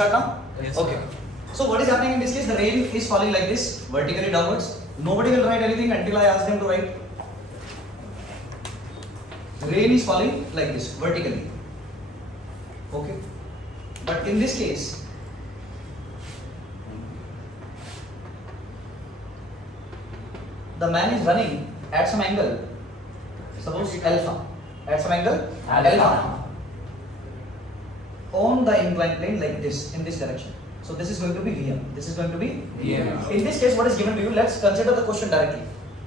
start now? Yes. Okay. So what is happening in this case? The rain is falling like this, vertically downwards. Nobody will write anything until I ask them to write. Rain is falling like this, vertically. Okay. But in this case, the man is running at some angle. Suppose alpha. At some angle alpha. On the inclined plane like this, in this direction. So this is going to be Vm. This is going to be VM. In this case, what is given to you? Let's consider the question directly.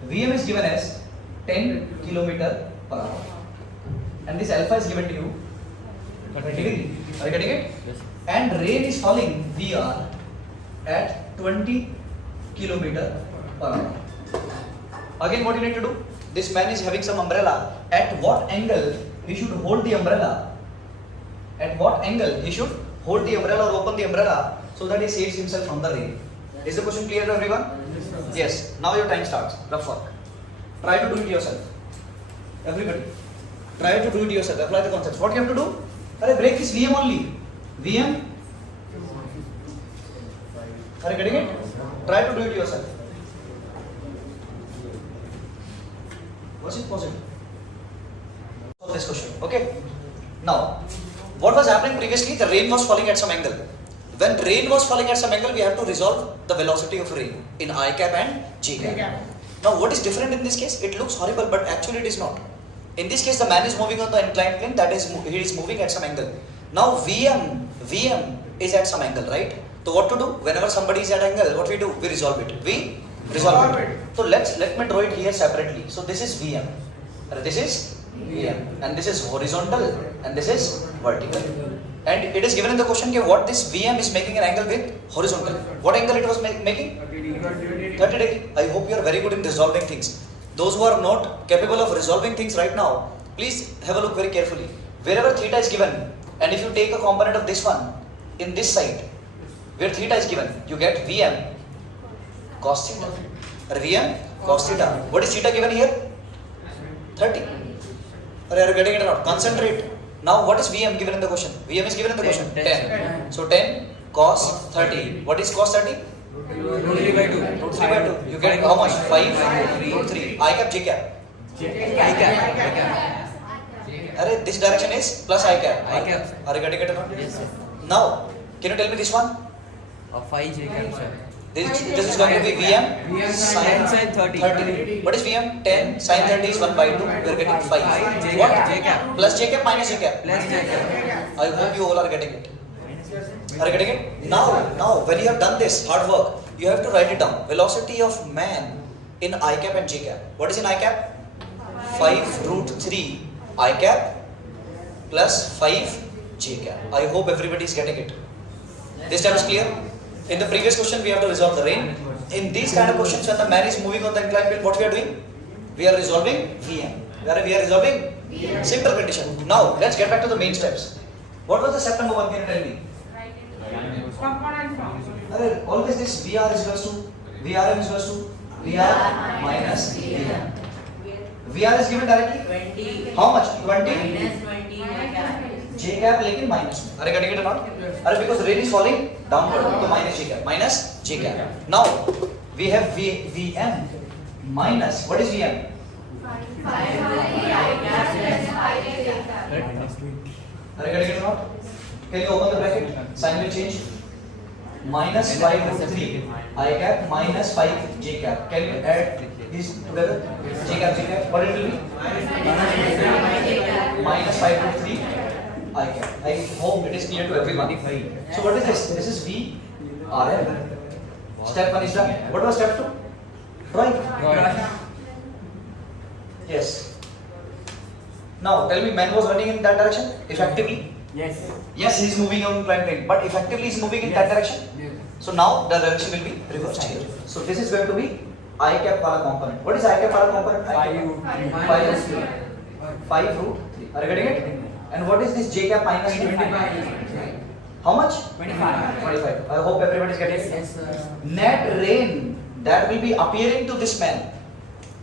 Vm is given as 10 km per hour. And this alpha is given to you 30 degree. Are you getting it? Yes. And rain is falling VR at 20 km per hour. Again, what you need to do? This man is having some umbrella. At what angle he should hold the umbrella? At what angle he should hold the umbrella or open the umbrella so that he saves himself from the rain? Is the question clear to everyone? Yes. Now your time starts. Rough work. Try to do it yourself. Everybody. Try to do it yourself. Apply the concepts. What you have to do? Break this VM only. VM. Are you getting it? Try to do it yourself. Was it possible? Solve this question. Okay. Now, what was happening previously? The rain was falling at some angle. When rain was falling at some angle, we have to resolve the velocity of rain in I cap and J cap. Now, what is different in this case? It looks horrible, but actually it is not. In this case, the man is moving on the inclined plane. That is, he is moving at some angle. Now, VM is at some angle, right? So, what to do? Whenever somebody is at angle, what we do? We resolve it. We resolve it. So, let me draw it here separately. So, this is VM. This is VM. And this is horizontal. And this is vertical. And it is given in the question, okay, what this VM is making an angle with horizontal. What angle it was making? 30 degree. I hope you are very good in resolving things. Those who are not capable of resolving things right now, please have a look very carefully. Wherever theta is given, and if you take a component of this one, in this side, where theta is given, you get Vm cos theta. Or Vm cos theta. What is theta given here? 30. Are you getting it or not? Concentrate. Now what is Vm given in the question? Vm is given in the question? 10. So 10 cos 30. What is cos 30? Root 3 by 2. Root 3 by 2. You get how much? 5 root 3. I cap, J cap. I cap. Array, this direction is plus I cap. I cap. Are you getting it or not? Yes, sir. Now, can you tell me this one? 5 J cap, sir. This is going to be Vm Sin 30. What is Vm? 10 sin 30 is 1 by 2. We are getting 5. J What? cap. J cap. Plus J cap minus J cap. Plus J cap. I hope you all are getting it. Are you getting it? Now, when you have done this hard work, you have to write it down. Velocity of man in I cap and J cap. What is in I cap? 5 root 3 I cap plus 5 J cap. I hope everybody is getting it. This time is clear? In the previous question, we have to resolve the rain. In these kind of questions, when the man is moving on the inclined plane, what we are doing? We are resolving Vm. Where we are resolving? Simple condition. Now, let's get back to the main steps. What was the step number 1? Can you tell me? Always this VR is equals to VRM is equals to VR minus VM. VR is given directly. 20. How much? 20. Minus 20 J cap लेकिन minus में. Are you getting it or not? Because rain is falling downward, so minus J cap. Minus J cap. Now we have VM minus. What is VM? Are you getting it or not? Can you open the bracket? Sign will change. Minus 5 root 3 I cap minus 5 J cap. Can you add these together? J cap. What it will be? Minus 5 root 3 I cap. I hope it is clear to everyone. So what is this? This is VRM. Step 1 is done. What was step 2? Right. Yes. Now tell me, man was running in that direction effectively. Yes. Yes, he is moving on inclined plane, but effectively he is moving in that direction. So now the direction will be reversed here. So this is going to be I cap wala component. What is I cap wala component? 5 root 3. Are you getting it? And what is this J cap minus 25? How much? 25. I hope everybody is getting it. Yes, sir. Net rain that will be appearing to this man.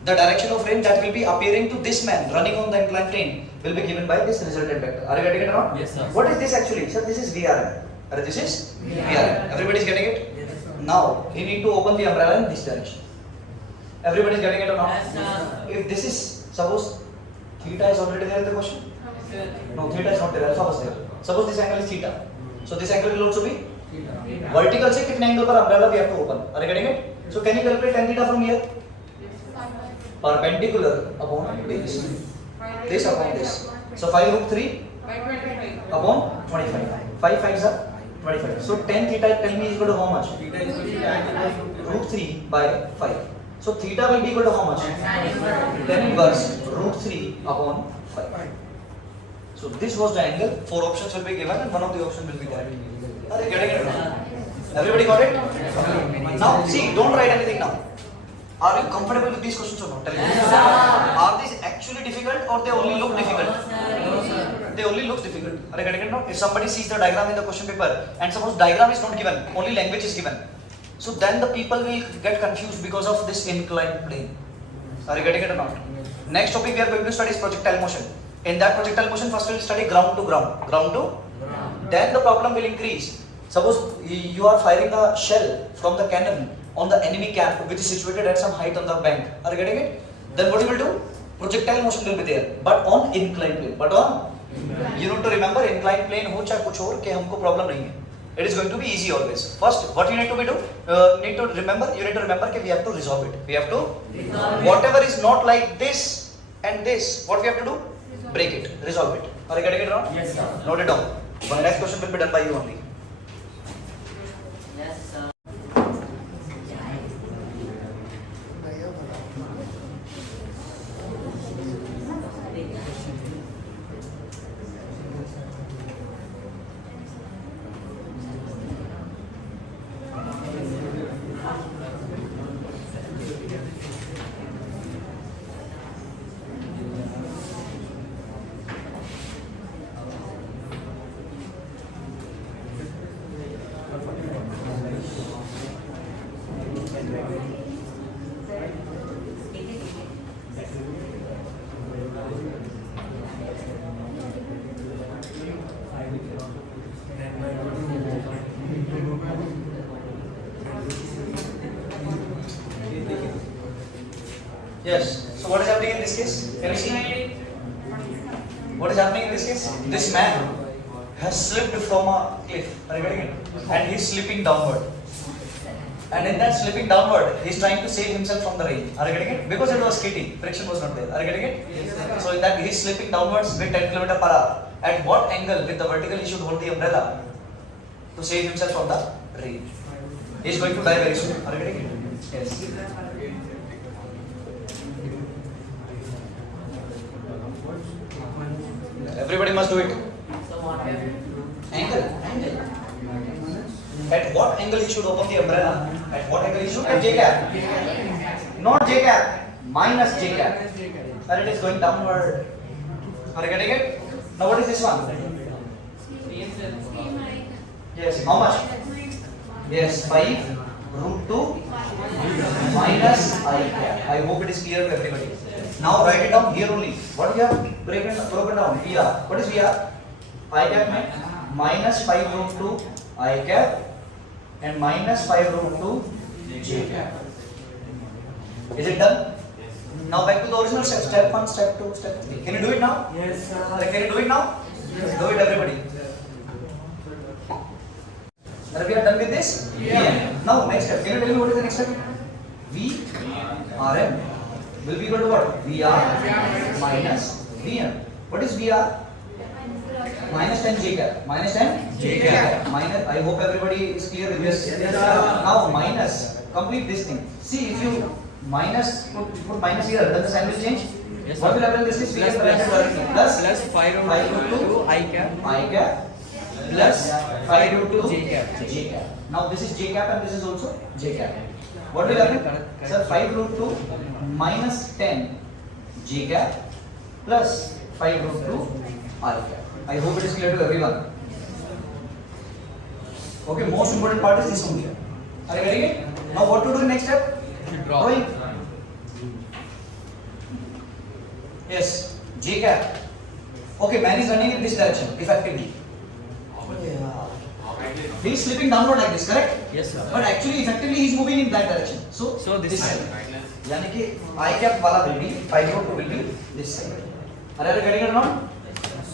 The direction of rain that will be appearing to this man running on the inclined plane will be given by this resultant vector. Are you getting it or not? Yes, sir. What is this actually? Sir, this is VRM. And this is PRM. Everybody is getting it? Yes. Now, he need to open the umbrella in this direction. Everybody is getting it or not? Yes, sir. If this is, suppose theta is already there in the question? No, theta is not there, alpha was there. Suppose this angle is theta. So this angle will also be vertical से कितने angle पर umbrella we have to open? Are you getting it? So can you calculate tan theta from here? Perpendicular upon base. This upon this. So 5 root 3 upon 25. 5 5s are 25. So tan theta tell me is equal to how much? Root 3 by 5. So theta will be equal to how much? Tan inverse root 3 upon 5. So this was the angle. 4 options will be given and one of the options will be there. Are you getting it? Everybody got it? Now see, don't write anything now. Are you comfortable with these questions or not? Tell me. Are these actually difficult or they only look difficult? They only look difficult. Are you getting it now? If somebody sees the diagram in the question paper and suppose diagram is not given, only language is given. So then the people will get confused because of this inclined plane. Are you getting it or not? Next topic we are going to study is projectile motion. In that projectile motion, first we will study ground to ground. Ground to? Then the problem will increase. Suppose you are firing a shell from the cannon on the enemy camp which is situated at some height on the bank. Are you getting it? Then what you will do? Projectile motion will be there, but on inclined plane. But on? You need to remember inclined plane हो चाहे कुछ और के हमको problem नहीं है. It is going to be easy always. First, what you need to be do? You need to remember that we have to resolve it. We have to whatever is not like this and this, what we have to do? Break it, resolve it. Are you getting it wrong? Yes, sir. Note it down. One next question will be done by you only. Yes, sir. Yes. So what is happening in this case? Can you see? What is happening in this case? This man has slipped from a cliff. Are you getting it? And he is slipping downward. And in that slipping downward, he is trying to save himself from the rain. Are you getting it? Because it was skating, friction was not there. Are you getting it? Yes, so in that he is slipping downwards with 10 km per hour. At what angle with the vertical he should hold the umbrella to save himself from the rain? He is going to die very soon. Are you getting it? Yes. Everybody must do it. Angle. At what angle he should open the umbrella? At what angle he should? At J cap. Not J cap. Minus J cap. And it is going downward. Are you getting it? Now what is this one? Yes. How much? Yes. 5 root 2 minus I cap. I hope it is clear to everybody. Now write it down here only. What we have broken down? VR. What is VR? I cap meant minus 5 root 2 I cap and minus 5 root 2 J cap. Is it done? Now back to the original step. Step 1, step 2, step 3. Can you do it now? Yes, sir. Can you do it now? Yes. Do it everybody. Now we are done with this? Yeah. Now next step. Can you tell me what is the next step? VRM will be equal to what? VR minus VM. What is VR? Minus 10 J cap. Minus 10 J cap. Minus. I hope everybody is clear with this. Yes, now minus. Complete this thing. See if you minus put minus here, then the sign will change. Yes, what sir. will happen? This is Plus 5 root 2 I cap I cap plus 5 root 2 J cap. J cap. Now this is J cap and this is also J cap. What will happen? Correct. Sir, 5 root 2 minus 10 J cap plus 5 root 2 I cap. I hope it is clear to everyone. Okay, most important part is this only. Are you getting it? Now what to do next step? Drawing. Yes, J cap. Okay, man is running in this direction effectively. He is slipping downward like this, correct? Yes, sir. But actually, effectively, he is moving in that direction. So this side. side. यानी कि I cap वाला will be 5 root 2 will be this side. Are you getting it or not?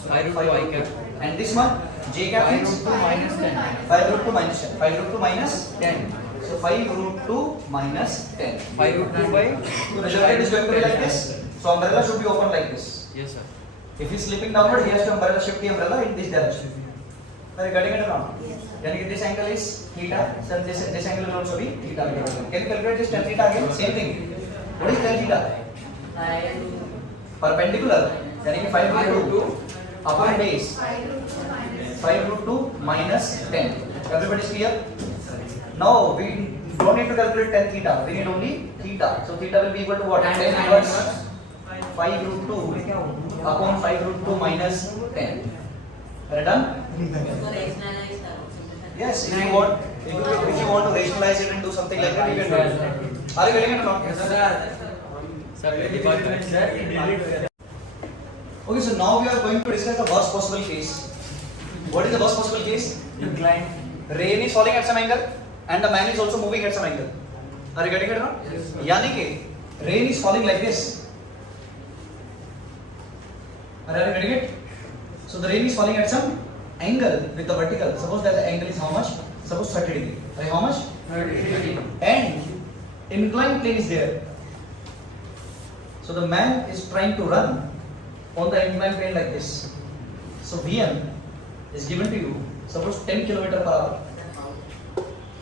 5 root 2 I cap. And this one j cap 5 is root 2 minus 10. 5 root 2 minus 10. 5 root 2 minus 10. So 5 root 2 minus 10. 5 root 2 by. So resultant is going to be like this. So umbrella should be open like this. Yes, sir. If he is slipping downward, he has to umbrella shift the umbrella in this direction. Are you getting it or not? Yes. यानी कि this angle is theta, so this angle will also be theta. Can you calculate this tan theta again? Same thing. What is tan theta? Perpendicular. यानी कि 5 root 2 upon base. 5 root 2 minus 10. Everybody is clear? Now we don't need to calculate tan theta. We need only theta. So theta will be equal to what? Tan inverse 5 root 2 upon 5 root 2 minus 10. Are you done? Yes. If you want to rationalize it and do something like that, you can do it. Are you getting it or not? Yes, sir. Sir, department. Okay, so now we are going to discuss the worst possible case. What is the worst possible case? Incline. Rain is falling at some angle and the man is also moving at some angle. Are you getting it or not? Yes, sir. यानी कि rain is falling like this. Are you getting it? So the rain is falling at some angle with the vertical. Suppose that the angle is how much? Suppose 30 degree. Right? How much? 30. And inclined plane is there. So the man is trying to run on the inclined plane like this. So Vm is given to you, suppose 10 km per hour,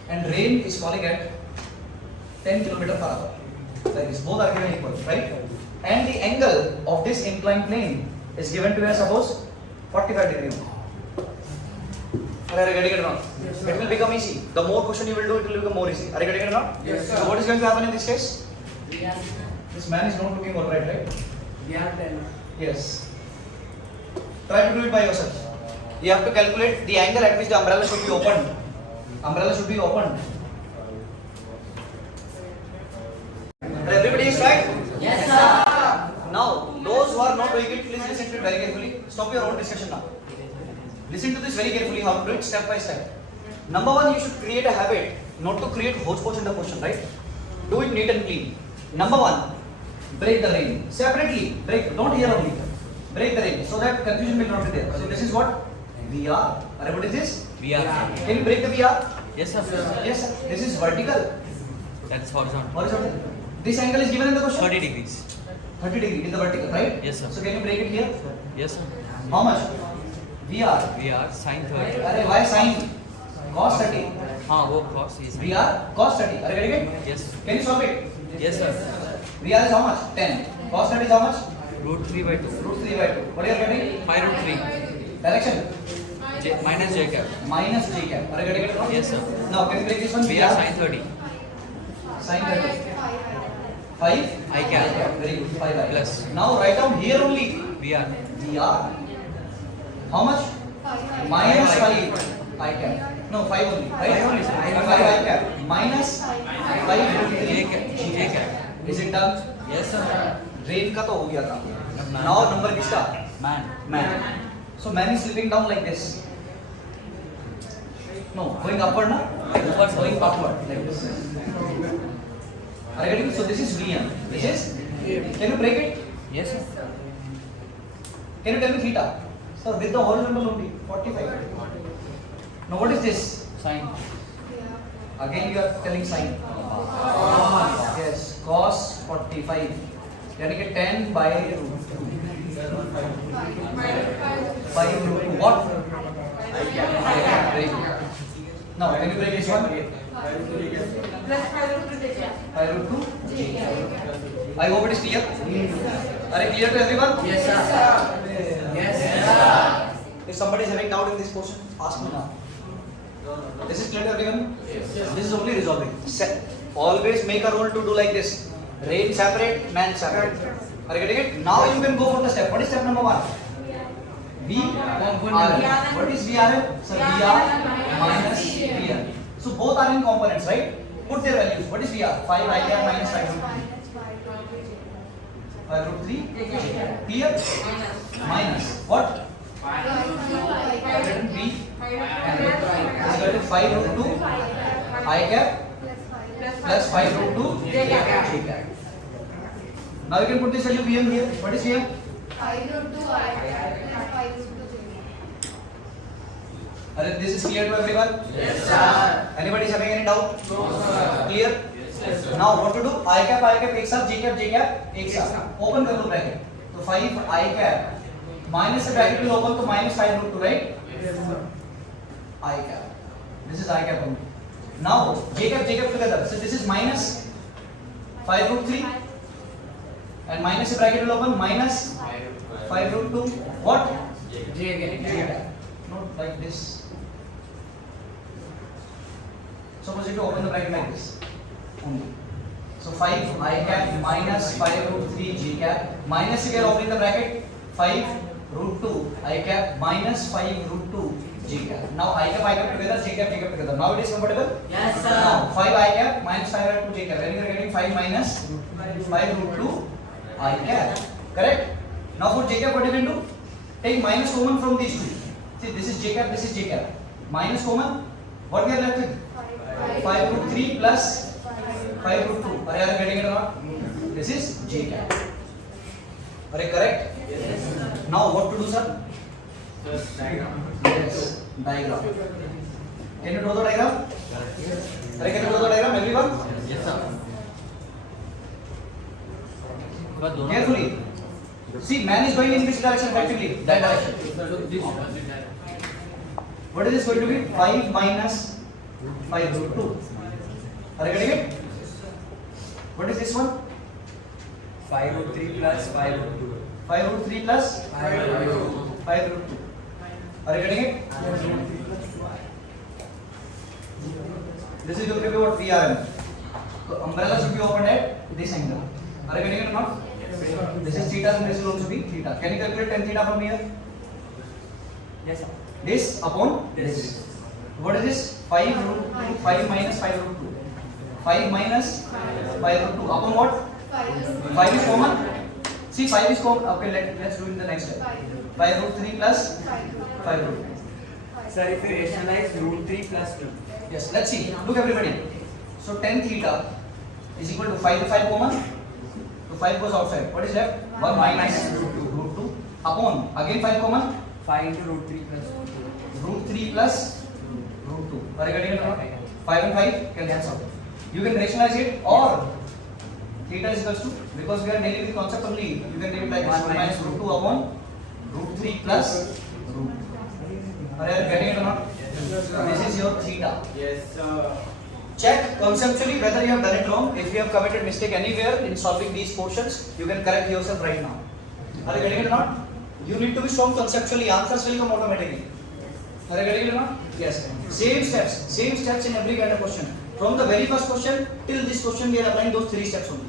and rain is falling at 10 km per hour. Like this, both are given equal, right? And the angle of this inclined plane is given to you as suppose 45 degree. Are you getting it or not? Yes, sir. It will become easy. The more question you will do, it will become more easy. Are you getting it or not? Yes, sir. So what is going to happen in this case? This man is not looking alright, right? Yes. Try to do it by yourself. You have to calculate the angle at which the umbrella should be opened. Umbrella should be opened. Everybody is right? Yes, sir. Now, those who are not doing it, please listen to it very carefully. Stop your own discussion now. Listen to this very carefully, how to do it step by step. Number one, you should create a habit not to create hodgepodge in the question, right? Do it neat and clean. Number one, break the rain. Separately, break, don't here only. Break the rain so that confusion will not be there. So this is what? VR. And what is this? VR. Can you break the VR? Yes, sir. Yes, sir. This is vertical. That's horizontal. Horizontal. This angle is given in the question? 30 degrees. 30 degree in the vertical, right? Yes, sir. So can you break it here? Yes, sir. How much? VR. VR sin 30. Arey, why sine? Cos 30. हाँ वो cos is. VR cos 30. Are you getting it? Yes. Can you solve it? Yes, sir. VR is how much? 10. Cos 30 is how much? Root 3 by 2. Root 3 by 2. What are you getting? 5 root 3. Direction? Minus j cap. Minus j cap. Are you getting it? Yes, sir. Now can you break this one? VR sin 30. Sin 30. 5? I cap. Very good. 5 I. Plus. Now write down here only. VR. VR. How much? Minus 5 I cap. No, 5 only. Right? 5 only, sir. 5 I cap. Minus 5 root 3. J cap. J cap. Is it done? Yes, sir. Rain का तो हो गया था. Now number किसका? Man. Man. So man is slipping down like this. No, going upward na? Upward. Going upward like this. Are you getting it? So this is Vm. This is? Can you break it? Yes, sir. Can you tell me theta? So with the horizontal only 45. Now what is this? Sin. Again you are telling sine. Yes, cos 45. यानी कि 10 by root 2. By root 2. What? I can break it. Now can you break this one? By root 2. I hope it is clear. Are you clear to everyone? Yes, sir. Yes, sir. If somebody is having doubt in this portion, ask me now. This is clear to everyone? Yes. This is only resolving. Always make a rule to do like this. Rain separate, man separate. Are you getting it? Now you can go for the step. What is step number 1? VRM. What is VRM? So VR minus VR. So both are in components, right? Put their values. What is VR? 5 IR minus 5 root 3. 5 root 3. Clear? Minus. What? Written V and this is that is 5 root 2 I cap plus 5 root 2 j cap. Now you can put this value Vm here. What is Vm? 5 root 2 I plus 5 root 2 j. This is clear to everyone? Yes, sir. Anybody is having any doubt? No, sir. Clear? Yes, sir. Now what to do? I cap एक साथ, J cap एक साथ. Open कर दो bracket. तो 5 I cap minus the bracket will open to minus 5 root 2, right? Yes, sir. I cap. This is I cap only. Now J cap together. So this is minus 5 root 3 and minus the bracket will open minus 5 root 2. What? J again. Not like this. Suppose if you open the bracket like this only. So 5 I cap minus 5 root 3 J cap minus again opening the bracket 5 root 2 I cap minus 5 root 2 J cap. Now I cap together, J cap together. Now it is comfortable? Yes, sir. Now 5 I cap minus 5 root 2 J cap. When you are getting 5 minus 5 root 2 I cap. Correct? Now for J cap what you can do? Take minus common from these two. See this is J cap, this is J cap. Minus common. What we are left with? 5 root 3 plus 5 root 2. Are you getting it or not? This is J cap. Are you correct? Yes, sir. Now what to do, sir? Yes, diagram. Can you draw the diagram? Can you draw the diagram, everyone? Yes, sir. Carefully. See, man is going in which direction effectively? That direction. What is this going to be? 5 minus 5 root 2. Are you getting it? What is this one? 5 root 3 plus 5 root 2. 5 root 3 plus 5 root 2. 5 root 2. Are you getting it? This is going to be what VRM. So umbrella should be opened at this angle. Are you getting it or not? This is theta and this will also be theta. Can you calculate tan theta from here? Yes, sir. This upon this. What is this? 5 root 2, 5 minus 5 root 2. 5 minus 5 root 2 upon what? 5 is common. See, 5 is common. Okay, let's do it in the next step. 5 root 3 plus 5 root 2. Sir, if you rationalize root 3 plus 2. Yes, let's see. Look everybody. So tan theta is equal to 5 to 5 common. So 5 goes outside. What is left? 1 minus root 2 upon again 5 common. 5 into root 3 plus Root 3 plus root 2. Are you getting it or not? 5 and 5 can cancel. You can rationalize it or theta is equals to, because we are dealing with concept only, you can take it like this 1 minus root 2 upon root 3 plus root 2. Are you getting it or not? This is your theta. Yes, sir. Check conceptually whether you have done it wrong. If you have committed mistake anywhere in solving these portions, you can correct yourself right now. Are you getting it or not? You need to be strong conceptually. Answers will come automatically. Are you getting it or not? Yes. Same steps in every kind of question. From the very first question till this question, we are applying those 3 steps only.